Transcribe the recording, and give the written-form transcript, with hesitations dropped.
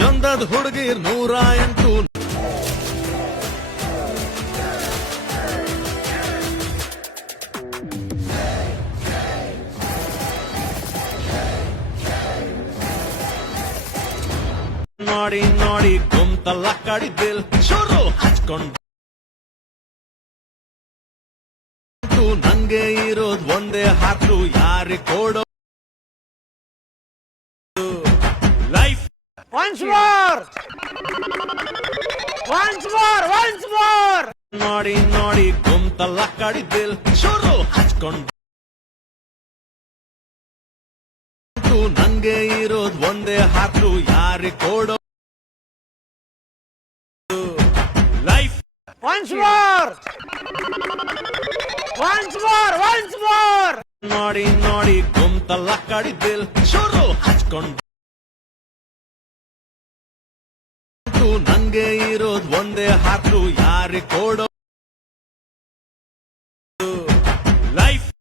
ಚಂದದ್ ಹುಡುಗಿರ್ 108 ನೋಡಿ ನೋಡಿ ಕುಂತಲ್ಲ ಕಡಿದಿಲ್ ಶುರು ಹಚ್ಕೊಂಡು ನಂಗೆ ಇರೋದ್ ಒಂದೇ ಹಾಕು ಯಾರಿ ಕೊಡೋ life Once more! Once more! Once more! ನೋಡಿ ನೋಡಿ ಕುಂತಲ್ಲ ಕಡಿದಿಲ್ ಶುರು ಹಚ್ಕೊಂಡು ನಂಗೆ ಇರೋದ್ ಒಂದೇ ಹಾಕು ಯಾರಿ ಕೊಡೋ life Once more! Once more! Once more! ನೋಡಿ ನೋಡಿ ಕುಂತಲ್ಲ ಕಡಿದಿಲ್ ಶುರು ಹಚ್ಕೊಂಡು ನಂಗೆ ಇರೋದ್ ಒಂದೇ ಹಾಕು ಯಾರಿ ಕೊಡೋ